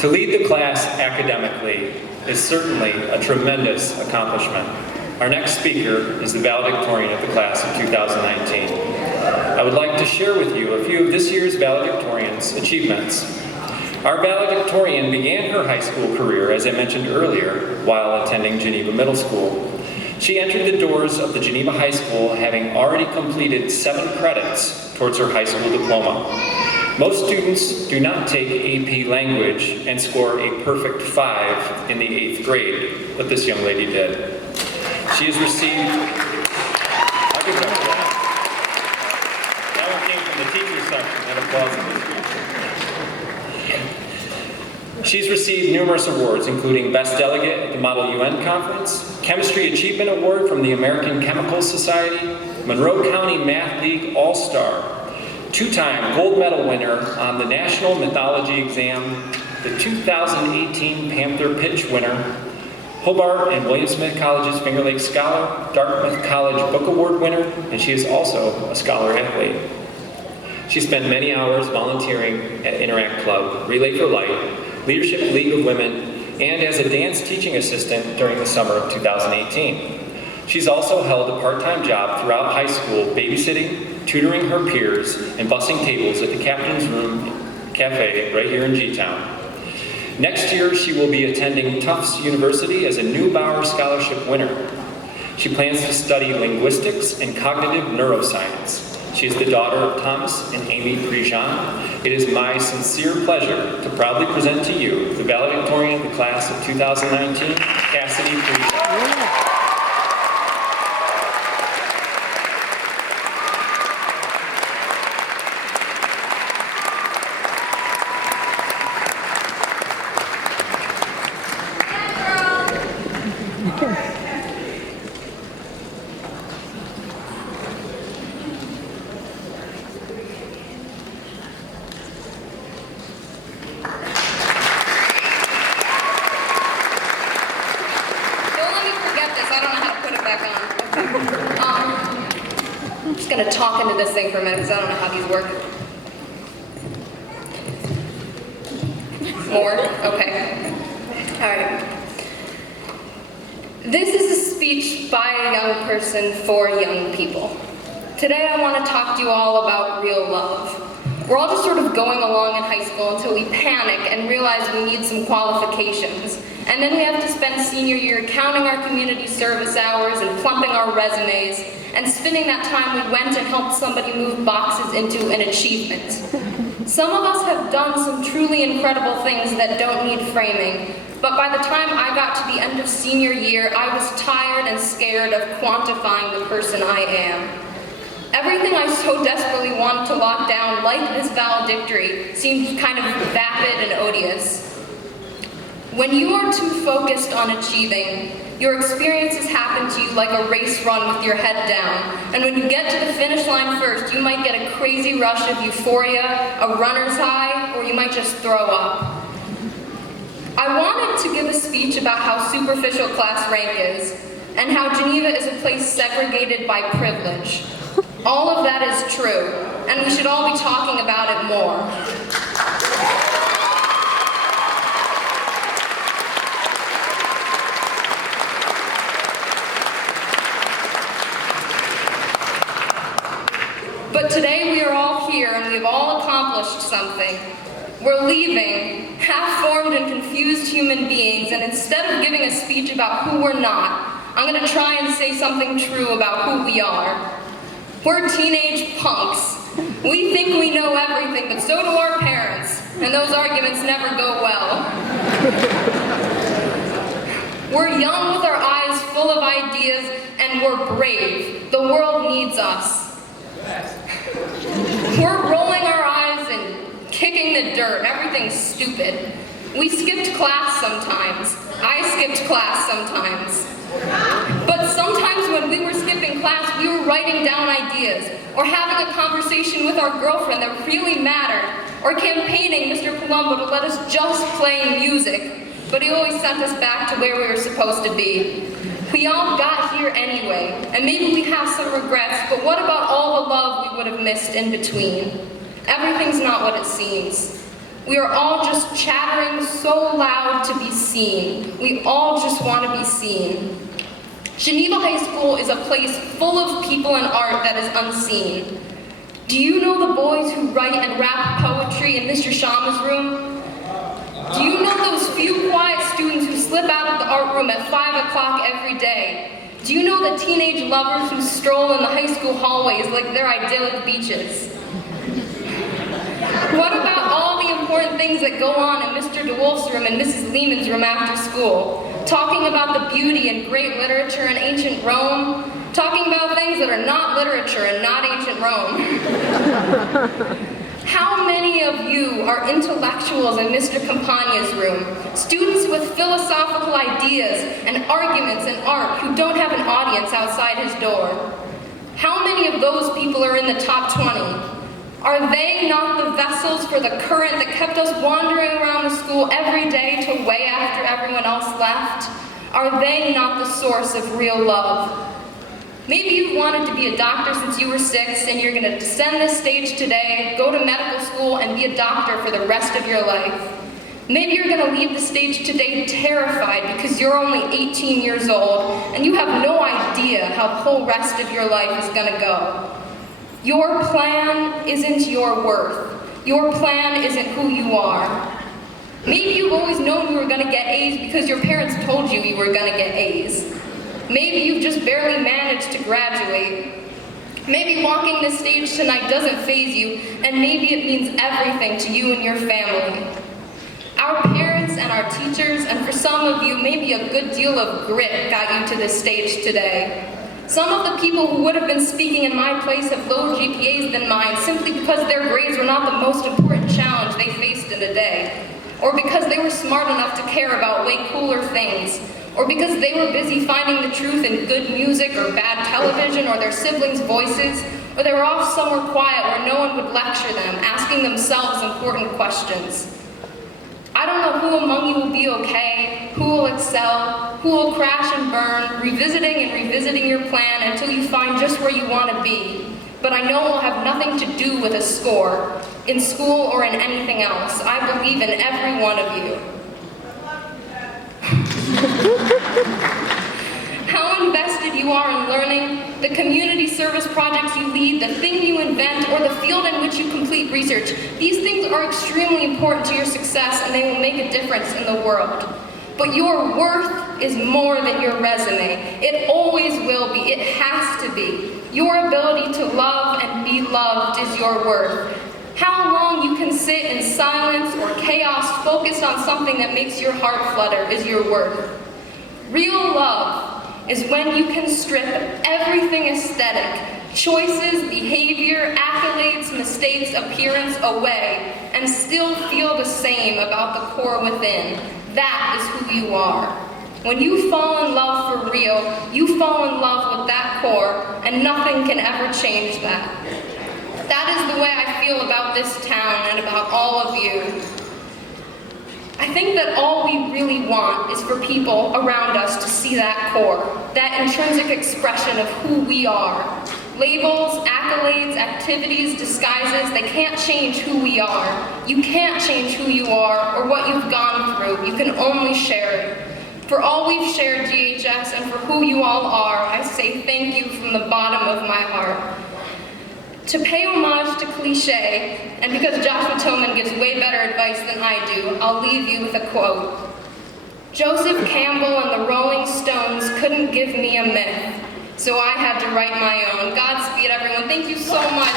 To lead the class academically is certainly a tremendous accomplishment. Our next speaker is the valedictorian of the class of 2019. I would like to share with you a few of this year's valedictorian's achievements. Our valedictorian began her high school career, as I mentioned earlier, while attending Geneva Middle School. She entered the doors of the Geneva High School having already completed 7 credits towards her high school diploma. Most students do not take AP Language and score a perfect 5 in the 8th grade, but this young lady did. She has received, I'll give it up for that. That one came from the teacher section, that applause in this. She's received numerous awards, including Best Delegate at the Model UN Conference, Chemistry Achievement Award from the American Chemical Society, Monroe County Math League All-Star, 2-time gold medal winner on the National Mythology Exam, the 2018 Panther Pitch winner, Hobart and William Smith College's Finger Lakes Scholar, Dartmouth College Book Award winner, and she is also a scholar athlete. She spent many hours volunteering at Interact Club, Relay for Light, Leadership League of Women, and as a dance teaching assistant during the summer of 2018. She's also held a part-time job throughout high school, babysitting, tutoring her peers, and bussing tables at the Captain's Room Cafe right here in G-Town. Next year, she will be attending Tufts University as a Neubauer Scholarship winner. She plans to study linguistics and cognitive neuroscience. She is the daughter of Thomas and Amy Prejean. It is my sincere pleasure to proudly present to you the valedictorian of the class of 2019, Cassidy Prejean. I'm just going to talk into this thing for a minute because I don't know how these work. More? Okay. All right. This is a speech by a young person for young people. Today I want to talk to you all about real love. We're all just sort of going along in high school until we panic and realize we need some qualifications. And then we have to spend senior year counting our community service hours and plumping our resumes and spending that time we went and helped somebody move boxes into an achievement. Some of us have done some truly incredible things that don't need framing, but by the time I got to the end of senior year, I was tired and scared of quantifying the person I am. Everything I so desperately wanted to lock down, like this valedictory, seemed kind of vapid and odious. When you are too focused on achieving, your experiences happen to you like a race run with your head down. And when you get to the finish line first, you might get a crazy rush of euphoria, a runner's high, or you might just throw up. I wanted to give a speech about how superficial class rank is, and how Geneva is a place segregated by privilege. All of that is true, and we should all be talking about it more. But today we are all here and we've all accomplished something. We're leaving, half-formed and confused human beings, and instead of giving a speech about who we're not, I'm going to try and say something true about who we are. We're teenage punks. We think we know everything, but so do our parents, and those arguments never go well. We're young with our eyes full of ideas, and we're brave. The world needs us. We're rolling our eyes and kicking the dirt. Everything's stupid. We skipped class sometimes. I skipped class sometimes. But sometimes when we were skipping class, we were writing down ideas, or having a conversation with our girlfriend that really mattered, or campaigning Mr. Palumbo to let us just play music, but he always sent us back to where we were supposed to be. We all got here anyway, and maybe we have some regrets, but what about all the love we would have missed in between? Everything's not what it seems. We are all just chattering so loud to be seen. We all just want to be seen. Geneva High School is a place full of people and art that is unseen. Do you know the boys who write and rap poetry in Mr. Shama's room? Do you know those few quiet students who slip out of the art room at 5 o'clock every day? Do you know the teenage lovers who stroll in the high school hallways like they're idyllic beaches? What about all the important things that go on in Mr. DeWolf's room and Mrs. Lehman's room after school? Talking about the beauty and great literature in ancient Rome, talking about things that are not literature and not ancient Rome. How many of you are intellectuals in Mr. Campagna's room, students with philosophical ideas and arguments in art who don't have an audience outside his door? How many of those people are in the top 20? Are they not the vessels for the current that kept us wandering around the school every day till way after everyone else left? Are they not the source of real love? Maybe you've wanted to be a doctor since you were 6 and you're going to descend this stage today, go to medical school, and be a doctor for the rest of your life. Maybe you're going to leave the stage today terrified because you're only 18 years old and you have no idea how the whole rest of your life is going to go. Your plan isn't your worth. Your plan isn't who you are. Maybe you've always known you were going to get A's because your parents told you were going to get A's. Maybe you've just barely managed to graduate. Maybe walking this stage tonight doesn't faze you, and maybe it means everything to you and your family. Our parents and our teachers, and for some of you, maybe a good deal of grit got you to this stage today. Some of the people who would have been speaking in my place have lower GPAs than mine simply because their grades were not the most important challenge they faced in a day, or because they were smart enough to care about way cooler things, or because they were busy finding the truth in good music or bad television or their siblings' voices, or they were off somewhere quiet where no one would lecture them, asking themselves important questions. I don't know who among you will be okay, who will excel, who will crash and burn, revisiting and revisiting your plan until you find just where you want to be. But I know it will have nothing to do with a score, in school or in anything else. I believe in every one of you. How invested you are in learning, the community service projects you lead, the thing you invent, or the field in which you complete research. These things are extremely important to your success and they will make a difference in the world. But your worth is more than your resume. It always will be. It has to be. Your ability to love and be loved is your worth. How long you can sit in silence or chaos focused on something that makes your heart flutter is your worth. Real love is when you can strip everything aesthetic, choices, behavior, accolades, mistakes, appearance away, and still feel the same about the core within. That is who you are. When you fall in love for real, you fall in love with that core, and nothing can ever change that. That is the way I feel about this town and about all of you. I think that all we really want is for people around us to see that core, that intrinsic expression of who we are. Labels, accolades, activities, disguises, they can't change who we are. You can't change who you are or what you've gone through. You can only share it. For all we've shared, GHS, and for who you all are, I say thank you from the bottom of my heart. To pay homage to cliche, and because Joshua Tillman gives way better advice than I do, I'll leave you with a quote. Joseph Campbell and the Rolling Stones couldn't give me a myth, so I had to write my own. Godspeed, everyone. Thank you so much.